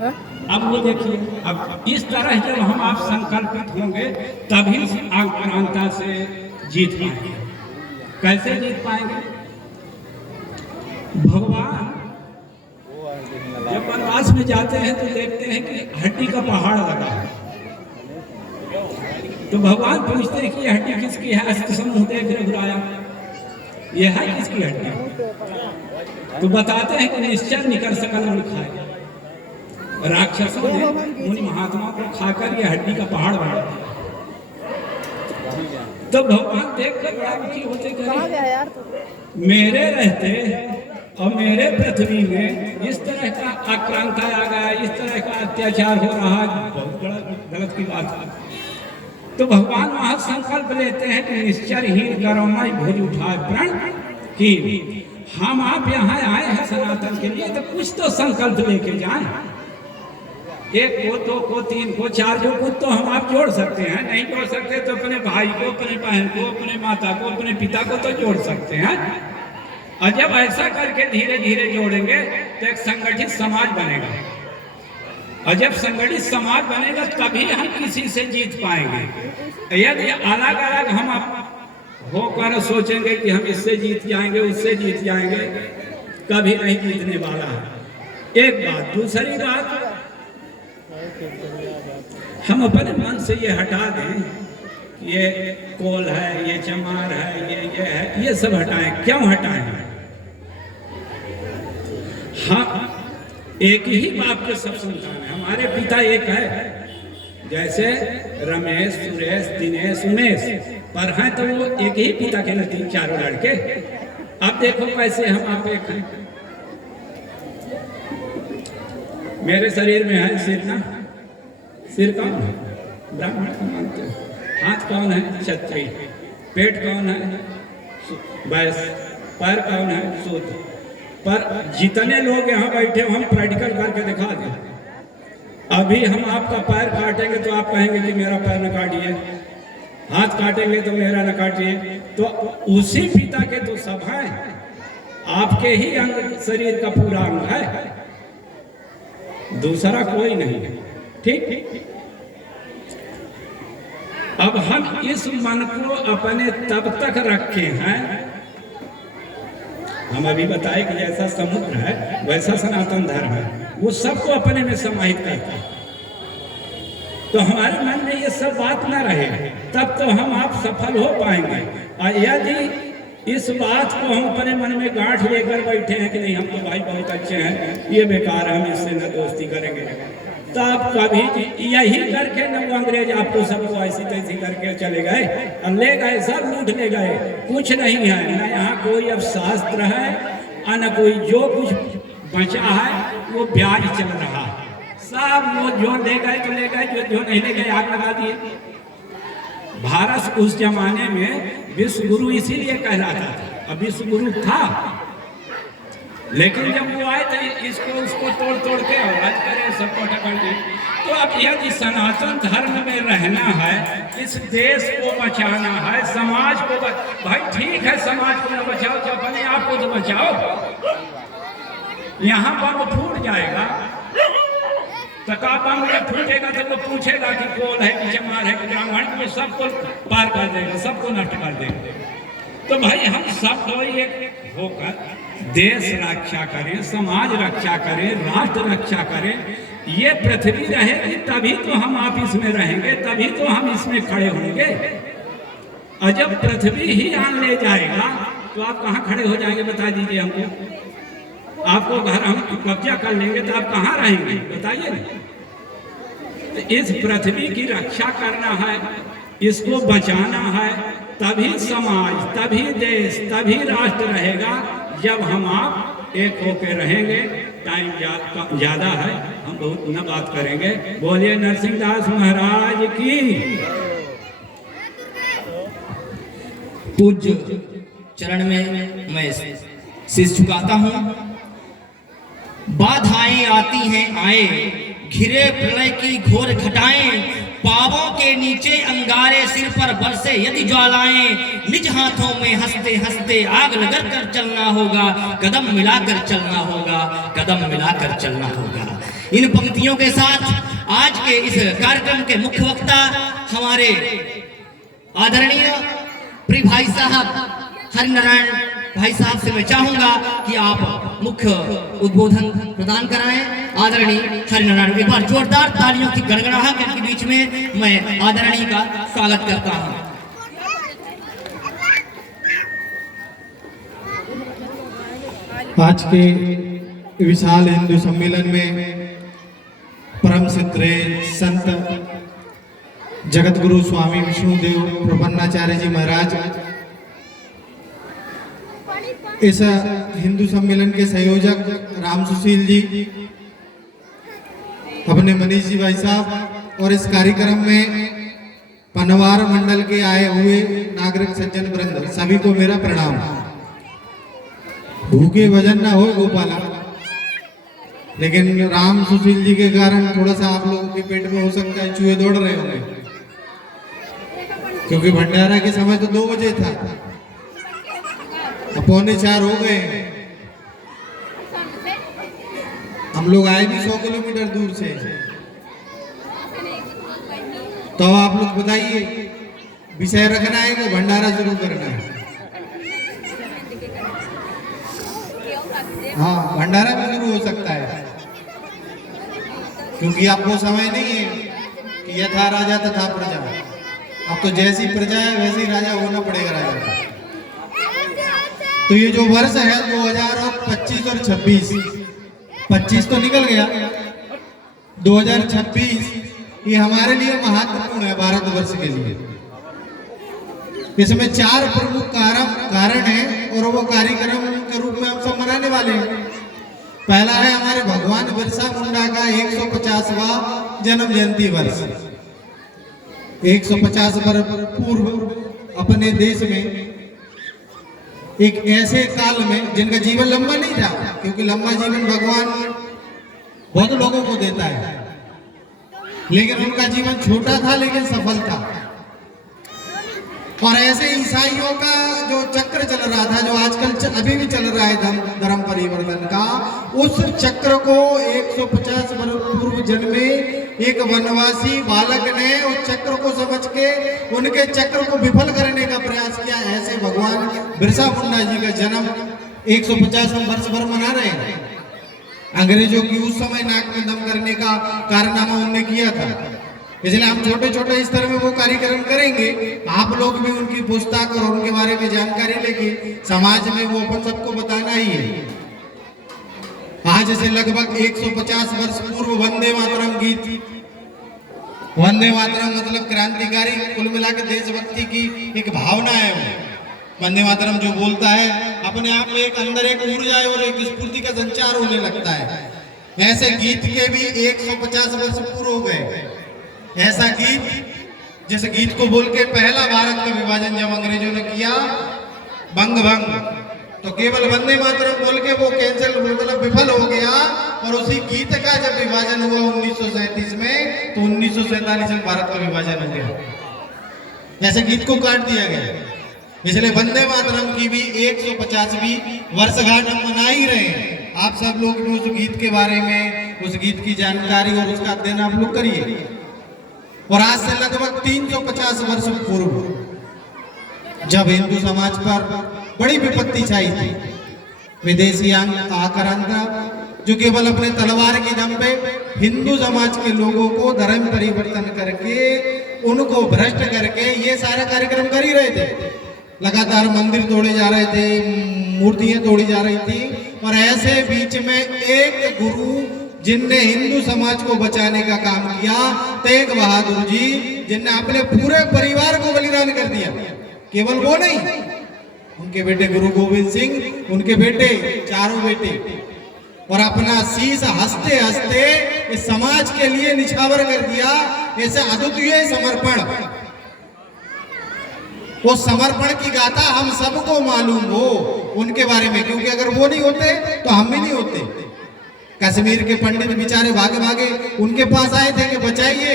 अब वो देखिए, अब इस तरह जब हम आप संकल्पित होंगे तभी आक्रांता से जीत पाएंगे। कैसे जीत पाएंगे? भगवान जब वनवास में जाते हैं तो देखते हैं कि हड्डी का पहाड़ लगा है, तो भगवान पूछते हैं कि ये हड्डी किसकी है? अस्त समूह देख रघुराया, ये है किसकी हड्डी? तो बताते हैं कि निश्चय निकर सकल लिखा है, राक्षसों ने मुनि महात्मा को खाकर ये हड्डी का पहाड़ बना दिया। तो भगवान देखकर बड़ा दुखी होते गए, मेरे रहते और मेरे पृथ्वी में इस तरह का आक्रांता आ गया, इस तरह का अत्याचार हो रहा, बहुत बड़ा गलत की बात है। तो भगवान वहां संकल्प लेते हैं कि निश्चरहीन करुणा भोज उठाए प्रण की, हम आप यहाँ आए हैं सनातन के लिए, तो कुछ तो संकल्प लेके जाएं। एक को, दो को, तीन को, चार को, कुछ तो हम आप जोड़ सकते हैं। नहीं जोड़ सकते तो अपने भाई को, अपने बहन को, अपने माता को, अपने पिता को तो जोड़ सकते हैं। और जब ऐसा करके धीरे धीरे जोड़ेंगे तो एक संगठित समाज बनेगा, और जब संगठित समाज बनेगा तभी हम किसी से जीत पाएंगे। यदि अलग अलग हम होकर सोचेंगे कि हम इससे जीत जाएंगे, उससे जीत जाएंगे, कभी नहीं जीतने वाला है। एक बात। दूसरी बात, हम अपने मन से ये हटा दें, ये कोल है, ये चमार है, ये है, ये सब हटाएं। क्यों हटाएं? हाँ, एक ही बाप के सब संतान है, हमारे पिता एक है। जैसे रमेश, सुरेश, दिनेश, उमेश पर हैं तो वो एक ही पिता के नतीजे चारों लड़के। अब देखो कैसे हम आप एक हैं। मेरे शरीर में है सिर ना, सिर कौन है? ब्राह्मण को मानते हैं। हाथ कौन है? क्षत्रिय। पेट कौन है? वैश्य। पैर कौन है? शूद्र। पर जितने लोग यहाँ बैठे हम प्रैक्टिकल करके दिखा दें। अभी हम आपका पैर काटेंगे तो आप कहेंगे कि मेरा पैर न काटिए, हाथ काटेंगे तो मेरा न काटिए। तो उसी पिता के तो सब हैं, आपके ही अंग, शरीर का पूरा अंग है, दूसरा कोई नहीं है। ठीक। अब हम इस मन को अपने तब तक रखे हैं, हम अभी बताए कि जैसा समुद्र है वैसा सनातन धर्म है, वो सबको अपने में समाहित करता है। तो हमारे मन में ये सब बात ना रहे तब तो हम आप सफल हो पाएंगे। और यदि इस बात को हम अपने मन में गांठ लेकर बैठे हैं कि नहीं हम तो भाई बहुत अच्छे हैं, ये बेकार है, हम इससे न दोस्ती करेंगे, तो आप कभी यही करके न वो अंग्रेज आपको सबको ऐसी तैसी करके चले गए और ले गए, सब लूट ले गए। कुछ नहीं है, न यहाँ कोई अब शास्त्र है और न कोई, जो कुछ बचा है वो ब्याज चल रहा है। सब वो जो ले गए तो ले गए, जो नहीं ले गए आग लगा दिए। भारत उस जमाने में विश्व गुरु इसीलिए कहलाता था, अब विश्व गुरु था, लेकिन जब वो आए तो इसको उसको तोड़ तोड़ के और राज करे, सबको टक्कर दी। तो अब यदि सनातन धर्म में रहना है, इस देश को बचाना है, समाज को भाई ठीक है, समाज को न बचाओ तो अपने आप को तो बचाओ। यहाँ बम फूट जाएगा तो का बम जब फूटेगा तो वो पूछेगा कि कोल है कि चमार है कि ब्राह्मण, वो सबको पार कर देगा, सबको नष्ट कर देगा। तो भाई हम सब लोग एक होकर देश रक्षा करें, समाज रक्षा करें, राष्ट्र रक्षा करें। ये पृथ्वी रहेगी तभी तो हम आप इसमें रहेंगे, तभी तो हम इसमें खड़े होंगे। और जब पृथ्वी ही आन ले जाएगा तो आप कहाँ खड़े हो जाएंगे? बता दीजिए हमको। आपको घर हम कब्जा कर लेंगे तो आप कहाँ रहेंगे? बताइए। तो इस पृथ्वी की रक्षा करना है, इसको बचाना है, तभी समाज, तभी देश, तभी राष्ट्र रहेगा जब हम आप एक होकर रहेंगे। टाइम ज्यादा है, हम बहुत न बात करेंगे। बोलिए नरसिंहदास महाराज की। पूज्य चरण में मैं शीश झुकाता हूँ। बाधाएं आती हैं आए, घिरे प्रलय की घोर घटाएं, पावों के नीचे अंगारे, सिर पर बरसे यदि ज्वालाएं, निज हाथों में हंसते हंसते आग लगा कर चलना होगा, कदम मिलाकर चलना होगा, कदम मिलाकर चलना होगा। इन पंक्तियों के साथ आज के इस कार्यक्रम के मुख्य वक्ता हमारे आदरणीय प्रिय भाई साहब हरिनारायण भाई साहब से मैं चाहूंगा कि आप मुख्य उद्बोधन प्रदान कराएं। आदरणीय हरिनारायण, एक बार जोरदार तालियों की गड़गड़ाहट के बीच में मैं आदरणीय का स्वागत करता हूं। आज के विशाल हिंदू सम्मेलन में परम सिद्ध संत जगत गुरु स्वामी विष्णुदेव प्रपन्नाचार्य जी महाराज इस हिंदू सम्मेलन के संयोजक राम सुशील जी, अपने मनीष जी भाई साहब और इस कार्यक्रम में पनवार मंडल के आए हुए नागरिक सज्जन वृंद सभी को मेरा प्रणाम। भूखे भजन ना हो गोपाला, लेकिन राम सुशील जी के कारण थोड़ा सा आप लोगों के पेट में हो सकता है चूहे दौड़ रहे होंगे, क्योंकि भंडारा के समय तो 2 बजे था, अब 3:45 हो गए। हम लोग आए भी 100 किलोमीटर दूर से, तो आप लोग बताइए विषय रखना है कि भंडारा शुरू करना है? हाँ, भंडारा भी शुरू हो सकता है, क्योंकि आपको समय नहीं है कि यथा राजा तथा प्रजा। अब तो जैसी प्रजा है वैसे ही राजा होना पड़ेगा राजा का। तो ये जो वर्ष है 2025 और 26 तो निकल गया, 2026 ये हमारे लिए महत्वपूर्ण है, भारतवर्ष के लिए। इसमें 4 प्रमुख कारण हैं और वो कार्यक्रम के रूप में हम सब मनाने वाले हैं। पहला है हमारे भगवान बिरसा मुंडा का 150वां जन्म जयंती वर्ष। 150 वर्ष पूर्व अपने देश में एक ऐसे काल में जिनका जीवन लंबा नहीं था, क्योंकि लंबा जीवन भगवान बहुत लोगों को देता है, लेकिन उनका जीवन छोटा था लेकिन सफल था। और ऐसे ईसाइयों का जो चक्र चल रहा था, जो आजकल अभी भी चल रहा है धर्म परिवर्तन का, उस चक्र को 150 वर्ष पूर्व जन्मे एक वनवासी बालक ने उस चक्र को समझ के उनके चक्र को विफल करने का प्रयास किया। ऐसे भगवान बिरसा मुंडा जी का जन्म 150 हम वर्ष भर मना रहे हैं। अंग्रेजों की उस समय नाक में दम करने का कारनामा उन्होंने किया था, इसलिए हम छोटे छोटे स्तर में वो कार्यक्रम करेंगे। आप लोग भी उनकी पुस्तक और उनके बारे में जानकारी लेके समाज में वो अपन सबको बताना ही है। आज से लगभग 150 वर्ष पूर्व वंदे मातरम गीत, वंदे मातरम मतलब क्रांतिकारी, कुल मिला के देशभक्ति की एक भावना है। वो वंदे मातरम जो बोलता है, अपने आप में एक अंदर एक ऊर्जा और एक स्फूर्ति का संचार होने लगता है। ऐसे गीत के भी 150 वर्ष पूर्व हो गए। ऐसा गीत, जिस गीत को बोल के पहला भारत का विभाजन जब अंग्रेजों ने किया, बंग भंग, तो केवल वंदे मातरम बोल के वो कैंसिल मतलब विफल हो गया। और उसी गीत का जब विभाजन हुआ 1937 में, तो 1947 में भारत का विभाजन हो गया। ऐसे गीत को काट दिया गया। इसलिए वंदे मातरम की भी 150वीं वर्षगांठ हम मना ही रहे हैं। आप सब लोग उस गीत के बारे में, उस गीत की जानकारी और उसका अध्ययन आप लोग करिए। और आज से लगभग 350 वर्ष पूर्व जब हिंदू समाज पर बड़ी विपत्ति छाई थी, विदेशी आक्रांता जो केवल अपने तलवार की दम पे हिंदू समाज के लोगों को धर्म परिवर्तन करके, उनको भ्रष्ट करके ये सारा कार्यक्रम कर ही रहे थे। लगातार मंदिर तोड़े जा रहे थे, मूर्तियां तोड़ी जा रही थी। और ऐसे बीच में एक गुरु जिनने हिंदू समाज को बचाने का काम किया, तेग बहादुर जी, जिनने अपने पूरे परिवार को बलिदान कर दिया। केवल वो नहीं, उनके बेटे गुरु गोविंद सिंह, उनके बेटे, चारों बेटे, और अपना शीश हंसते हंसते इस समाज के लिए निछावर कर दिया। ऐसे अद्वितीय समर्पण, वो समर्पण की गाथा हम सबको मालूम हो उनके बारे में, क्योंकि अगर वो नहीं होते तो हम भी नहीं होते। कश्मीर के पंडित बेचारे भागे भागे उनके पास आए थे कि बचाइए,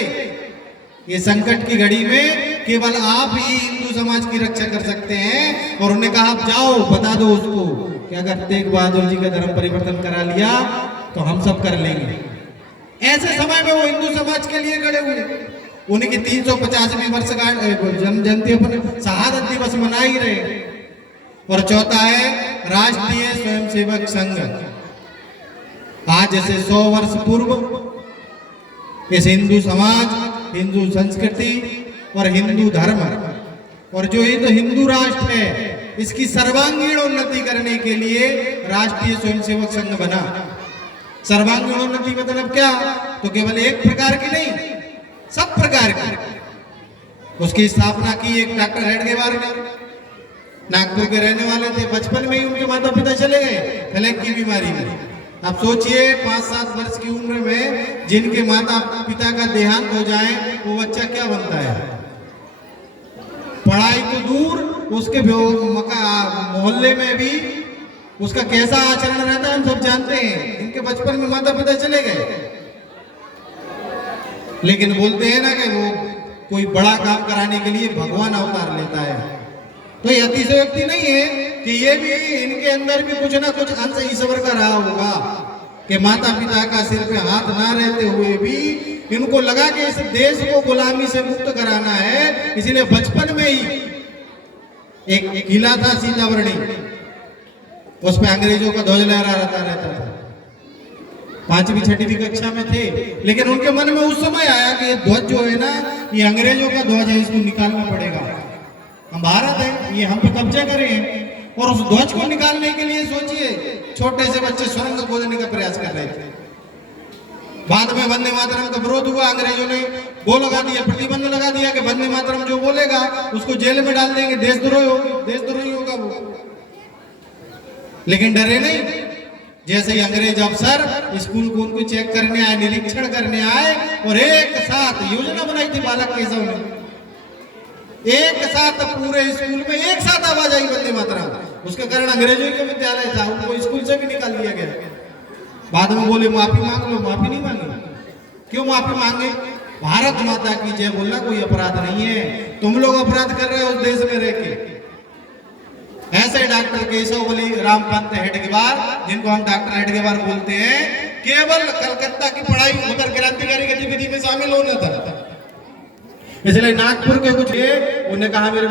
ये संकट की घड़ी में केवल आप ही हिंदू समाज की रक्षा कर सकते हैं। और उन्होंने कहा आप जाओ बता दो उसको कि अगर तेग बहादुर जी का धर्म परिवर्तन करा लिया तो हम सब कर लेंगे। ऐसे समय में वो हिंदू समाज के लिए खड़े हुए। उनकी 350वीं वर्षगांठ जन्म जयंती अपन शहादत दिवस मना ही रहे। और चौथा है राष्ट्रीय स्वयंसेवक संघ। आज जैसे 100 वर्ष पूर्व इस हिंदू समाज, हिंदू संस्कृति और हिंदू धर्म और जो ये तो हिंदू राष्ट्र है, इसकी सर्वांगीण उन्नति करने के लिए राष्ट्रीय स्वयंसेवक संघ बना। सर्वांगीण उन्नति मतलब क्या? तो केवल एक प्रकार की नहीं, सब प्रकार की। उसकी स्थापना की एक डॉक्टर हेडगेवार ने। नागपुर के रहने वाले थे। बचपन में ही उनके माता पिता चले गए प्लेग की बीमारी में। अब सोचिए 5-7 वर्ष की उम्र में जिनके माता पिता का देहांत हो जाए, वो बच्चा क्या बनता है? पढ़ाई तो दूर, उसके मोहल्ले में भी उसका कैसा आचरण रहता है हम सब जानते हैं। इनके बचपन में माता पिता चले गए, लेकिन बोलते हैं ना कि वो कोई बड़ा काम कराने के लिए भगवान अवतार लेता है। तो ये अतिशयोक्ति नहीं है कि ये भी इनके अंदर भी कुछ ना कुछ अंश ईश्वर का रहा होगा कि माता पिता का सिर पे हाथ ना रहते हुए भी इनको लगा कि इस देश को गुलामी से मुक्त कराना है। इसलिए बचपन में ही एक किला था सीतावर्णी, उस पे अंग्रेजों का ध्वज लहराता रहता था। 5वीं 6वीं कक्षा में थे, लेकिन उनके मन में उस समय आया कि ये ध्वज जो है ना, ये अंग्रेजों का ध्वज है, इसको निकालना पड़ेगा। हम भारत है, ये हम पे कब्जा करे हैं। और उस ध्वज को निकालने के लिए सोचिए छोटे से बच्चे सुरंग खोदने का प्रयास कर रहे थे। बाद में वंदे मातरम का विरोध हुआ, अंग्रेजों ने वो लगा दिया, प्रतिबंध लगा दिया कि वंदे मातरम जो बोलेगा उसको जेल में डाल देंगे, देशद्रोही होगा वो। लेकिन डरे नहीं। जैसे ही अंग्रेज अफसर स्कूल को उनको चेक करने आए, निरीक्षण करने आए, और एक साथ योजना बनाई थी बालक केशव ने, एक साथ पूरे स्कूल में एक साथ आवाज आई वंदे मातरम। उसके कारण अंग्रेजों का विद्यालय था, उनको स्कूल से भी निकाल दिया गया। बाद में बोले माफी मांग लो, माफी नहीं मांगी। क्यों माफी मांगे? भारत माता की जय बोलना कोई अपराध नहीं है। तुम लोग अपराध कर रहे हो उस देश में रह के। ऐसे डॉक्टर केशव बली राम पंत हेडगेवार, जिनको हम डॉक्टर हेडगेवार बोलते हैं, केवल कलकत्ता की पढ़ाई उधर क्रांतिकारी गतिविधि में शामिल होना था। इसलिए नागपुर के कुछ उन्हें कहा मेरे